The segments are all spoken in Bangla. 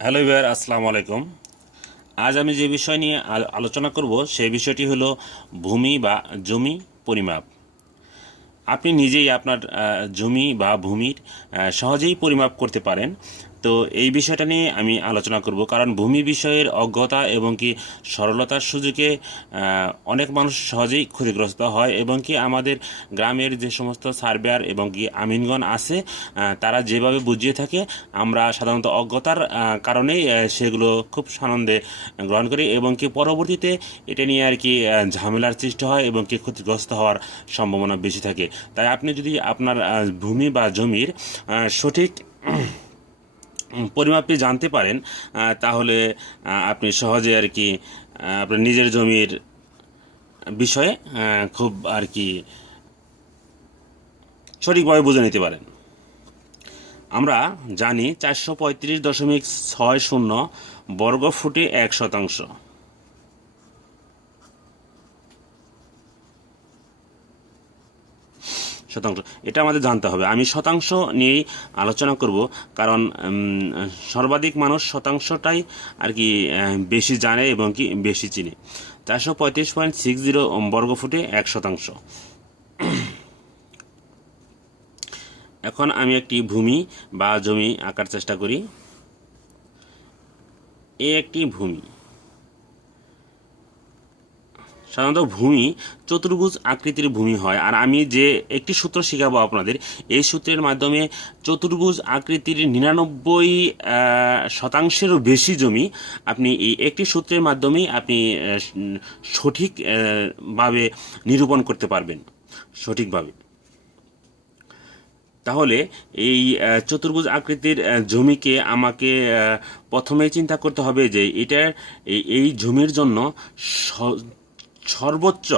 হ্যালো ভাইয়ার আসসালামু আলাইকুম। আজ আমি যে বিষয় নিয়ে আল- আলোচনা করব, সেই বিষয়টি হলো ভূমি বা জমি পরিমাপ। আপনি নিজেই আপনার জমি বা ভূমির সহজেই পরিমাপ করতে পারেন। তো এই বিষয়টা নিয়ে আমি আলোচনা করব। কারণ ভূমি বিষয়ের অজ্ঞতা এবং কি সরলতার সুযোগে অনেক মানুষ সহজেই ক্ষতিগ্রস্ত হয় এবং কি আমাদের গ্রামের যে সমস্ত সার্ভেয়ার এবং কি আমিনগণ আছে তারা যেভাবে বুঝিয়ে থাকে, আমরা সাধারণত অজ্ঞতার কারণেই সেগুলো খুব সানন্দে গ্রহণ করি এবং কি পরবর্তীতে এটা নিয়ে আর কি ঝামেলার সৃষ্টি হয় এবং কি ক্ষতিগ্রস্ত হওয়ার সম্ভাবনা বেশি থাকে। তাই আপনি যদি আপনার ভূমি বা জমির সঠিক পরিমাপটি জানতে পারেন তাহলে আপনি সহজে আর কি আপনার নিজের জমির বিষয়ে খুব আর কি সঠিকভাবে বুঝে নিতে পারেন। আমরা জানি চারশো পঁয়ত্রিশ দশমিক ছয় শূন্য বর্গ ফুটে এক শতাংশ। শতাংশ। এটা আমাদের জানতে হবে। আমি শতাংশ নিয়েই আলোচনা করব, কারণ সর্বাধিক মানুষ শতাংশটাই আর কি বেশি জানে এবং কি বেশি চিনে। চারশো পঁয়ত্রিশ পয়েন্ট সিক্স জিরো বর্গ ফুটে এক শতাংশ। এখন আমি একটি ভূমি বা জমি আঁকার চেষ্টা করি। এ একটি ভূমি। সাধারণত ভূমি চতুর্ভুজ আকৃতির ভূমি হয়। আর আমি যে একটি সূত্র শেখাবো আপনাদের এই সূত্রের মাধ্যমে চতুর্ভুজ আকৃতির নিরানব্বই শতাংশেরও বেশি জমি আপনি এই একটি সূত্রের মাধ্যমেই আপনি আহ, সঠিক আহ, ভাবে নিরূপণ করতে পারবেন। সঠিকভাবে। তাহলে এই চতুর্ভুজ আকৃতির জমিকে আমাকে প্রথমে চিন্তা করতে হবে যে এটার এই- জমির জন্য সর্বোচ্চ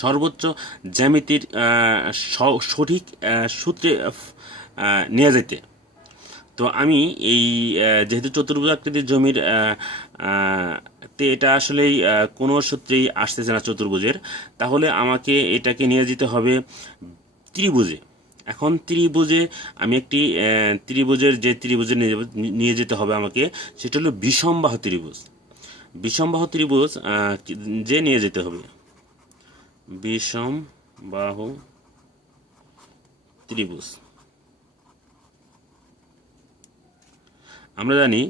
সর্বোচ্চ জ্যামিতির সঠিক সূত্রে নিয়ে যেতে তো আমি এই যেহেতু চতুর্ভুজ আকৃতির জমির তে এটা আসলেই কোনো সূত্রেই আসতেছে না চতুর্ভুজের, তাহলে আমাকে এটাকে নিয়ে যেতে হবে ত্রিভুজে। এখন ত্রিভুজে আমি একটি ত্রিভুজের যে ত্রিভুজে নিয়ে যেতে হবে আমাকে, সেটা হলো বিষমবাহ ত্রিভুজ। বিষমবাহ ত্রিভুজ যে নিয়ে যেতে হবে। বিষম বাহু ত্রিভুজ আমরা জানি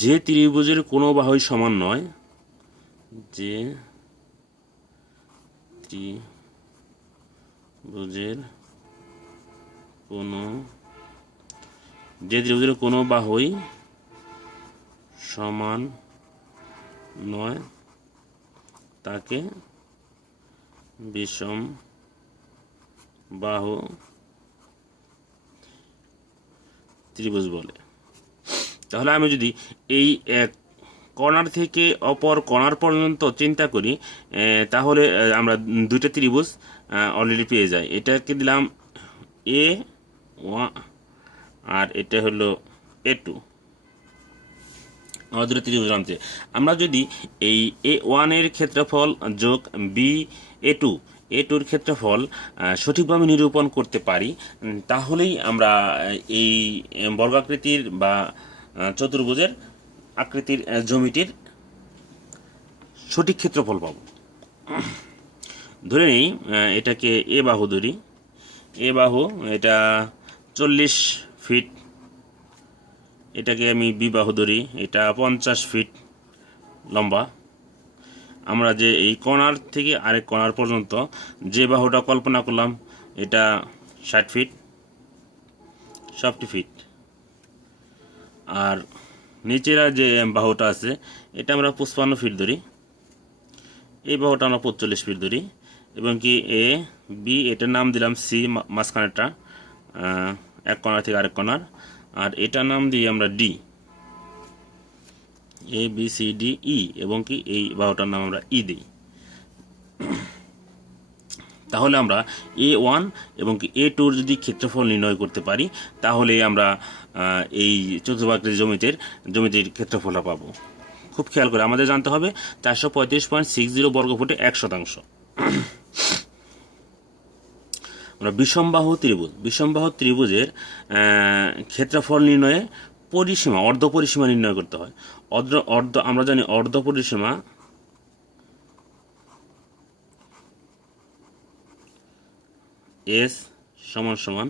যে ত্রিভুজের কোনো বাহুই সমান নয়, যে ত্রিভুজের কোনো, যে ত্রিভুজের কোনো বাহুই সমান নয়, তাকে বিষম বাহু ত্রিভুজ বলে। তাহলে আমি যদি এই এক কর্নার থেকে অপর কর্নার পর্যন্ত চিন্তা করি তাহলে আমরা দুইটা ত্রিভুজ অলরেডি পেয়ে যাই। এটাকে দিলাম এ ওয়া, আর এটা হলো এ টু। আমাদের দুটো ত্রিভুজ নামছে। আমরা যদি এই এ ওয়ানের ক্ষেত্রফল যোগ বি এ টু এ টুর ক্ষেত্রফল সঠিকভাবে নিরূপণ করতে পারি তাহলেই আমরা এই বর্গাকৃতির বা চতুর্ভুজের আকৃতির জমিটির সঠিক ক্ষেত্রফল পাব। ধরে নিই এটাকে এ বাহু ধরি। এ বাহু, এটা চল্লিশ ফিট এটাকে আমি বিবাহ ধরি। এটা পঞ্চাশ ফিট লম্বা। আমরা যে এই কণার থেকে আরেক কণার পর্যন্ত যে বাহুটা কল্পনা করলাম, এটা ষাট ফিট ষাটটি ফিট। আর নিচেরা যে বাহুটা আছে, এটা আমরা পঁচপান্ন ফিট ধরি। এই বাহুটা আমরা পঁচল্লিশ ফিট ধরি। এবং কি এ, বি, এটার নাম দিলাম সি মাঝখানেরটা এক কণার থেকে আরেক কণার। আর এটার নাম দিই আমরা D A B C D E এবং কি এই বাহুটার নাম আমরা ই দিই। তাহলে আমরা এ ওয়ান এবং কি এ টুর যদি ক্ষেত্রফল নির্ণয় করতে পারি, তাহলে আমরা এই চতুর্ভাগের জমিতের জমিটির ক্ষেত্রফলটা পাবো। খুব খেয়াল করে আমাদের জানতে হবে, চারশো পঁয়ত্রিশ পয়েন্ট সিক্স জিরো বর্গফুটে এক শতাংশ। আমরা বিষমবাহু ত্রিভুজ, বিষমবাহু ত্রিভুজের ক্ষেত্রফল নির্ণয়ে পরিসীমা, অর্ধ পরিসীমা নির্ণয় করতে হয়। অর্ধ অর্ধ, আমরা জানি অর্ধ পরিসীমা এস সমান সমান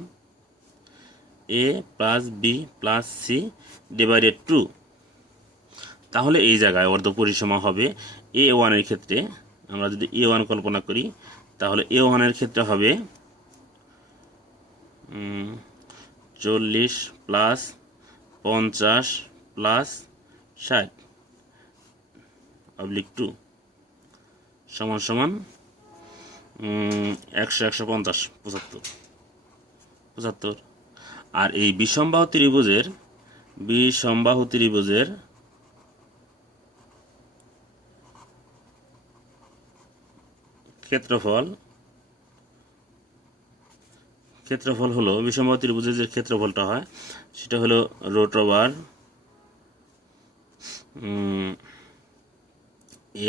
A plus B plus C divided two. তাহলে এই জায়গায় অর্ধ পরিসীমা হবে এ ওয়ানের ক্ষেত্রে। আমরা যদি এ ওয়ান কল্পনা করি, তাহলে এ ওয়ানের ক্ষেত্রে হবে চল্লিশ প্লাস পঞ্চাশ প্লাস ষাট। Oblique two. সমান সমান একশো একশো পঞ্চাশ, পঁচাত্তর। পঁচাত্তর। আর এই বিষমবাহু ত্রিভুজের বিষমবাহু ত্রিভুজের ক্ষেত্রফল ক্ষেত্রফল হলো বিষমবাহু ত্রিভুজের যে ক্ষেত্রফলটা হয়, সেটা হলো root over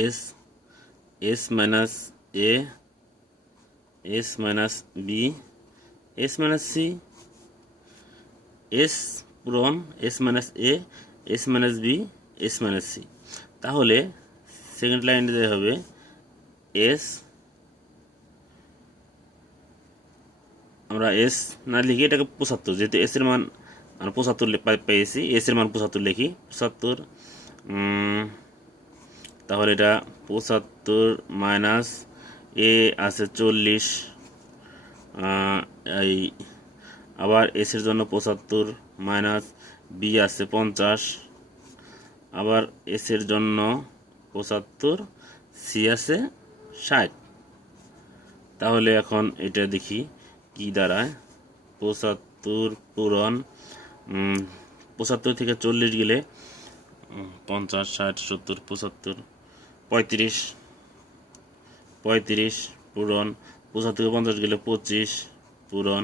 S S minus A, S minus B, S minus C, S পূরণ, S minus A, S minus B, S minus C. তাহলে সেকেন্ড লাইনে হবে, এস আমরা এস না লিখি, এটাকে পঁচাত্তর, যেহেতু এস এর মান, আমরা পঁচাত্তর পেয়েছি এস এর মান পঁচাত্তর লিখি, পঁচাত্তর তাহলে এটা পঁচাত্তর মাইনাস এ আছে চল্লিশ এই, আবার এসের জন্য পঁচাত্তর মাইনাস বি আছে পঞ্চাশ, আবার এসের জন্য পঁচাত্তর সি আছে ষাট। তাহলে এখন এটা দেখি কি দাঁড়ায় পঁচাত্তর পূরণ পঁচাত্তর থেকে চল্লিশ গেলে পঞ্চাশ, ষাট, সত্তর, পঁচাত্তর, পঁয়ত্রিশ পঁয়ত্রিশ পূরণ, পঁচাত্তর থেকে পঞ্চাশ গেলে পঁচিশ পূরণ,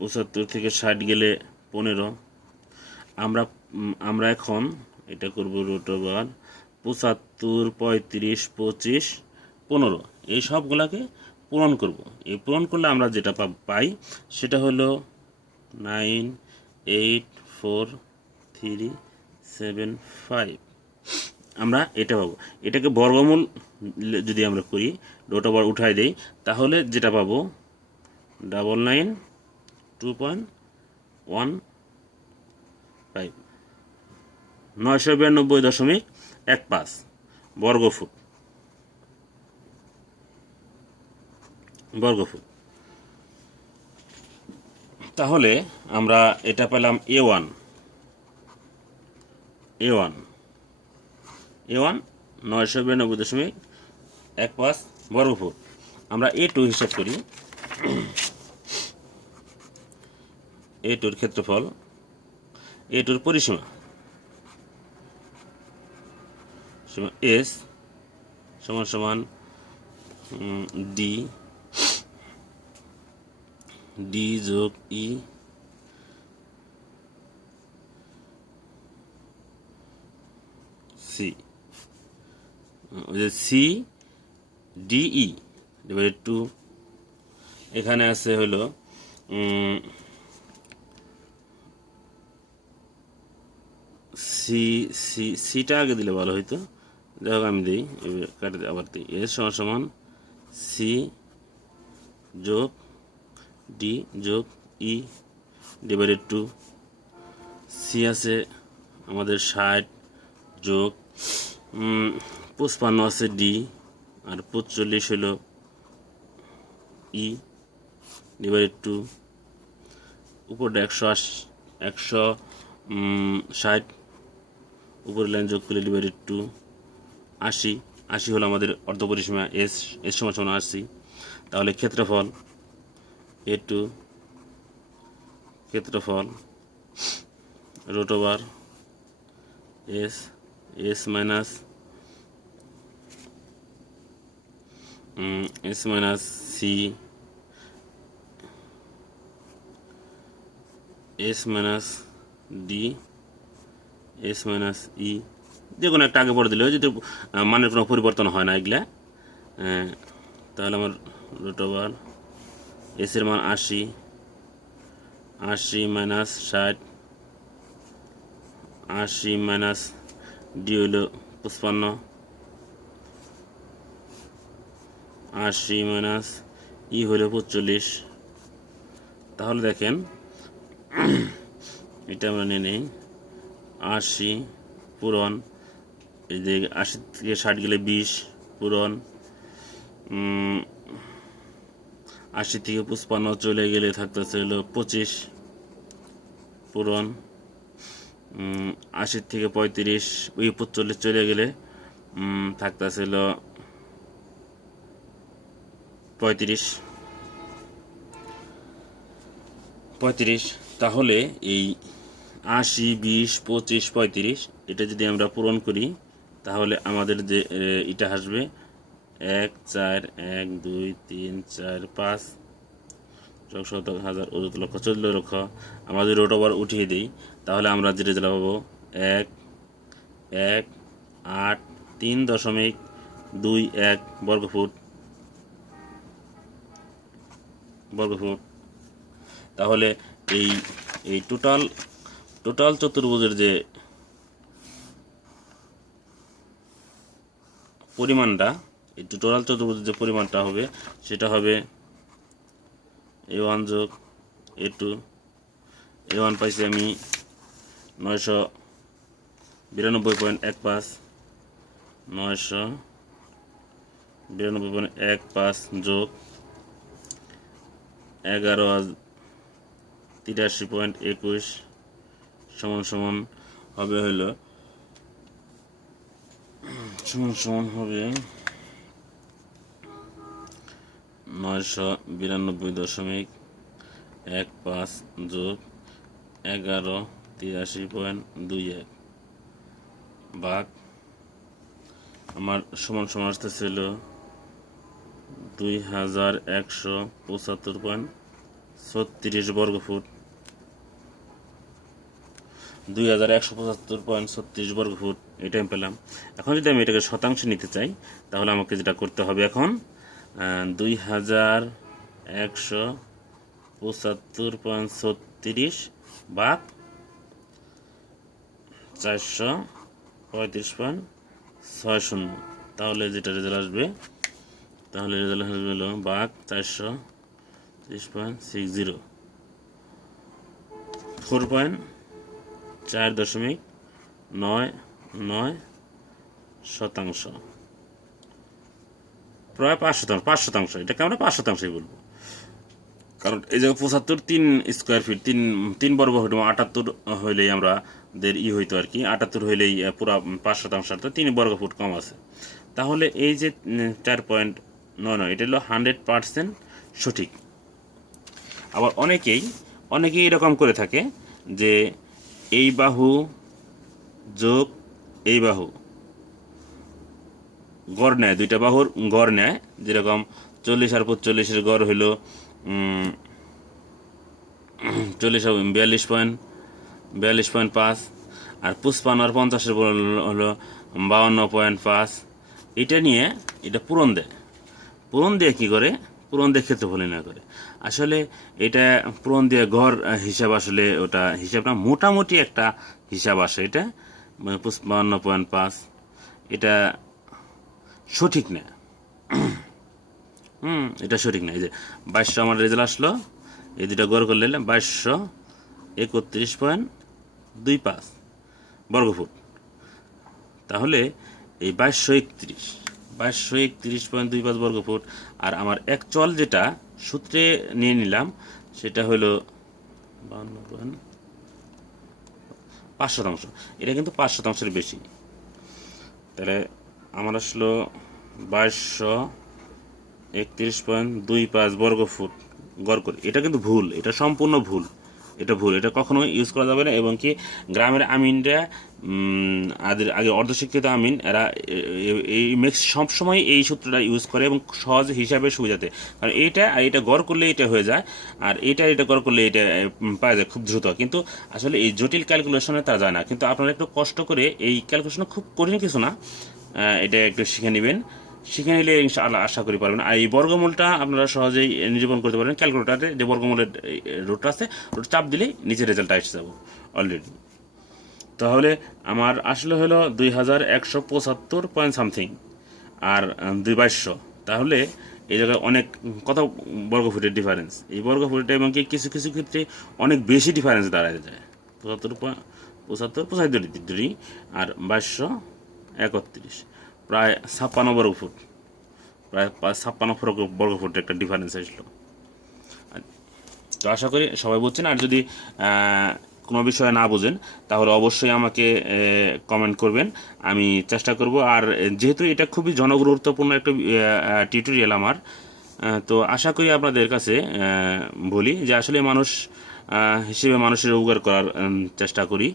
পঁচাত্তর থেকে ষাট গেলে পনেরো। আমরা আমরা এখন এটা করব রুট ওভার পঁচাত্তর, পঁয়ত্রিশ, পঁচিশ, পনেরো। এই সবগুলাকে পূরণ করব। এই পূরণ করলে আমরা যেটা পাই সেটা হলো nine eight four three seven five. আমরা এটা পাবো। এটাকে বর্গমূল যদি আমরা করি রোট ওভার উঠাই দেই, তাহলে যেটা পাবো? Double nine two point one five. নয়শো বিরানব্বই দশমিক এক পাঁচ বর্গফুট। বর্গফুট তাহলে আমরা এটা পেলাম A one A one A one নয়শো বিরানব্বই দশমিক এক পাঁচ বর্গফুট আমরা এ টু হিসাব করি। এ টুর ক্ষেত্রফল এ টুর পরিসীমা। এস সমান সমান ডি ডি যোগ E. C. C DE divided two এখানে আছে হলো সি সি, সিটা আগে দিলে ভালো হইতো। যাই হোক, আমি দিই কাটে আবার দিই। এর সমান সমান সি যোগ ডি যোগ ই ডিভাইডেড টু সি আছে আমাদের ষাট যোগ পঁচপান্ন আছে ডি আর পঁচল্লিশ হলো ই ডিভাইডেড টু উপরটা একশো আশি, একশো ষাট, উপরের লাইন যোগ করলে ডিভাইডেড টু আশি আশি হলো আমাদের অর্ধপরিসীমা এস এস সমান সমান আশি তাহলে ক্ষেত্রফল এ টু ক্ষেত্রফল root over S S minus S minus C S minus D S minus E যে কোনো একটা আগে পড়ে দিলে যদি মানের কোনো পরিবর্তন হয় না এগুলা তাহলে আমার রুট ওভার এসের মান আশি আশি মাইনাস ষাট, আশি মাইনাস ডি হলো পঁচপান্ন, আশি মাইনাস ই হলো পঁচল্লিশ তাহলে দেখেন, এটা আমরা নিয়ে নিই। আশি পূরণ, এই যে আশি থেকে ষাট গেলে বিশ পূরণ আশি থেকে পঁচপান্ন চলে গেলে থাকতেছে হলো পঁচিশ পূরণ। আশি থেকে পঁয়ত্রিশ ওই পঁচল্লিশ চলে গেলে উম, থাকতেছে হলো পঁয়ত্রিশ। পঁয়ত্রিশ তাহলে এই আশি বিশ পঁচিশ পঁয়ত্রিশ এটা যদি আমরা পূরণ করি তাহলে আমাদের যে এটা আসবে এক, চার, এক, দুই, তিন, চার, পাঁচ। শত হাজার অযুত লক্ষ চোদ্দ লক্ষ আমরা যদি রোট ওভার উঠিয়ে দিই, তাহলে আমরা যে রেজাল্ট পাবো? এক এক, আট, তিন দশমিক দুই এক বর্গফুট। বর্গফুট। তাহলে এই এই টোটাল টোটাল চতুর্ভুজের যে পরিমাণটা এই টোটাল চতুর্ভুজের যে পরিমাণটা হবে, সেটা হবে এ ওয়ান যোগ এ টু এ ওয়ান পাইছি আমি নয়শো বিরানব্বই পয়েন্ট এক পাঁচ, নয়শো বিরানব্বই পয়েন্ট এক পাঁচ যোগ এগারো তিরাশি পয়েন্ট একুশ সমান সমান হবে হলো, সমান সমান হবে নয়শো বিরানব্বই দশমিক এক পাঁচ যোগ এগারো তিরাশি পয়েন্ট দুই এক। বাঘ, আমার সমান সমান আসতেছিল দুই হাজার একশো পঁচাত্তর পয়েন্ট ছত্রিশ বর্গ ফুট দুই হাজার একশো পঁচাত্তর পয়েন্ট ছত্রিশ বর্গ ফুট এটা আমি পেলাম। এখন যদি আমি এটাকে শতাংশ নিতে চাই, তাহলে আমাকে যেটা করতে হবে এখন দুই হাজার একশো পঁচাত্তর পয়েন্ট ছত্রিশ বা চারশো পঁয়ত্রিশ পয়েন্ট ছয় শূন্য। তাহলে যেটা রেজাল্ট আসবে, তাহলে রেজাল্ট আসবে হলো বাঘ চারশো ত্রিশ point six zero. Four point চার দশমিক নয় নয় শতাংশ। প্রায় পাঁচ শতাংশ পাঁচ শতাংশ, এটাকে আমরা পাঁচ শতাংশই বলব। কারণ এই যে পঁচাত্তর তিন স্কোয়ার ফিট তিন তিন বর্গ ফুট আটাত্তর হইলেই আমরা দের ই হইতো আর কি, আটাত্তর হইলেই পুরো পাঁচ শতাংশ অর্থাৎ তিন বর্গ ফুট কম আছে। তাহলে এই যে চার পয়েন্ট নয় নয়, এটা হলো হান্ড্রেড পার্সেন্ট সঠিক। আবার অনেকেই অনেকেই এরকম করে থাকে যে এই বাহু যোগ এই বাহু গড় নেয়, দুইটা বাহুর গড় নেয়। যেরকম চল্লিশ আর পঁচল্লিশের গড় হইল চল্লিশ বিয়াল্লিশ পয়েন্ট বিয়াল্লিশ পয়েন্ট পাঁচ, আর পুষ্পান্ন আর পঞ্চাশের হলো বাউন্ন পয়েন্ট পাঁচ। এটা নিয়ে এটা পূরণ দেয়। পূরণ দিয়ে কী করে? পূরণ দিয়ে ক্ষেত্রফল না করে। আসলে এটা পূরণ দিয়ে ঘর হিসাব আসলে ওটা হিসাবটা মোটামুটি একটা হিসাব আসে এটা পুষ্পান্ন পয়েন্ট পাঁচ। এটা সঠিক না। হুম, এটা সঠিক না। এই যে বাইশশো আমার রেজাল্ট আসলো, এই দুটা গড় করলে বাইশশো একত্রিশ পয়েন্ট দুই পাঁচ বর্গফুট। তাহলে এই বাইশশো একত্রিশ বাইশশো একত্রিশ পয়েন্ট দুই পাঁচ বর্গফুট, আর আমার এক চল যেটা সূত্রে নিয়ে নিলাম, সেটা হলো বাউন্ন পয়েন্ট পাঁচ শতাংশ। এটা কিন্তু পাঁচ শতাংশের বেশি। তাহলে আমার আসলো বাইশশো একত্রিশ পয়েন্ট দুই পাঁচ বর্গ ফুট গড় করে এটা কিন্তু ভুল, এটা সম্পূর্ণ ভুল, এটা ভুল, এটা কখনোই ইউজ করা যাবে না, এবং কি গ্রামের আমিনরা আদের আগে অর্ধশিক্ষিত আমিন, এরা এই মেক্স সবসময় এই সূত্রটা ইউজ করে এবং সহজ হিসাবে সুবিধাতে। কারণ এইটা, আর এটা গড় করলে এটা হয়ে যায়, আর এটা এটা গড় করলে এটা পাওয়া যায় খুব দ্রুত। কিন্তু আসলে এই জটিল ক্যালকুলেশনে তা যায় না। কিন্তু আপনারা একটু কষ্ট করে এই ক্যালকুলেশন খুব কঠিন কিছু না। এটা একটু শিখে নেবেন। শিখে নিলে ইনশাআল্লাহ আশা করি পারবেন। আর এই বর্গমূলটা আপনারা সহজেই নিরূপণ করতে পারবেন ক্যালকুলেটারে যে বর্গমূলের রুটটা আছে, রুট চাপ দিলেই নিচে রেজাল্ট এসে যাব অলরেডি তাহলে আমার আসলে হলো দুই হাজার একশো পঁচাত্তর পয়েন্ট সামথিং আর দুই বাইশশো। তাহলে এই জায়গায় অনেক কত বর্গফুটের ডিফারেন্স এই বর্গ বর্গফুটটা এবং কি কিছু কিছু ক্ষেত্রে অনেক বেশি ডিফারেন্স দাঁড়ায় যায়। পঁচাত্তর পঁচাত্তর পঁচাত্তর ডিগ্রি আর বাইশশো একত্রিশ। প্রায় ছাপ্পান্ন বর্গ ফুট। প্রায় ছাপ্পান্ন বর্গ- ফুট একটা ডিফারেন্স আসলো। তো আশা করি সবাই বুঝছেন। আর যদি কোনো বিষয়ে না বোঝেন, তাহলে অবশ্যই আমাকে কমেন্ট করবেন। আমি চেষ্টা করব। আর যেহেতু এটা খুবই জনগুরুত্বপূর্ণ একটা টিউটোরিয়াল আমার তো আশা করি আপনাদের কাছে বলি যে আসলে মানুষ হিসেবে মানুষের উপকার করার চেষ্টা করি।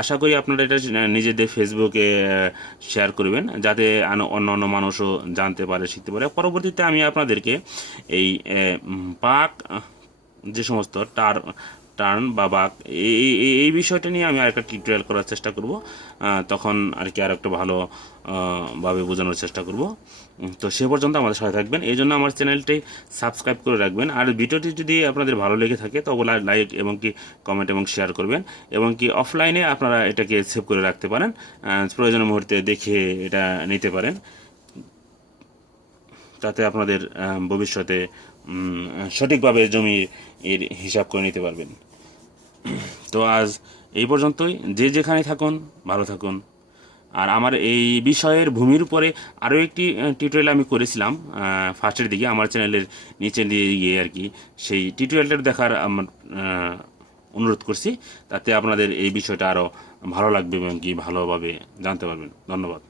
আশা করি আপনারা এটা নিজেদের ফেসবুকে শেয়ার করবেন, যাতে অন্য অন্য মানুষও জানতে পারে, শিখতে পারে। পরবর্তীতে আমি আপনাদেরকে এই পাক যে সমস্ত টার টার্ন বা বাক এই এই- বিষয়টা নিয়ে আমি আরেকটা টিউটোরিয়াল করার চেষ্টা করব। তখন আর কি আর একটা ভালো আহ, ভাবে বোঝানোর চেষ্টা করব। তো সে পর্যন্ত আমাদের সাথে থাকবেন। এই জন্য আমার চ্যানেলটি সাবস্ক্রাইব করে রাখবেন। আর ভিডিওটি যদি আপনাদের ভালো লেগে থাকে তবে লাইক এবং কি কমেন্ট এবং শেয়ার করবেন। এবং কি অফলাইনে আপনারা এটাকে সেভ করে রাখতে পারেন। আহ, প্রয়োজনীয় মুহূর্তে দেখে এটা নিতে পারেন। তাতে আপনাদের ভবিষ্যতে সঠিকভাবে জমি এর হিসাব করে নিতে পারবেন। তো আজ এই পর্যন্তই। যে যেখানে থাকুন, ভালো থাকুন। আর আমার এই বিষয়ের ভূমির উপরে আরও একটি টিউটোরিয়াল আমি করেছিলাম ফার্স্টের দিকে আমার চ্যানেলের নিচে দিয়ে গিয়ে আর কি, সেই টিউটোরিয়ালটা দেখার আমার অনুরোধ করছি, তাতে আপনাদের এই বিষয়টা আরও ভালো লাগবে এবং কি ভালোভাবে জানতে পারবেন। ধন্যবাদ।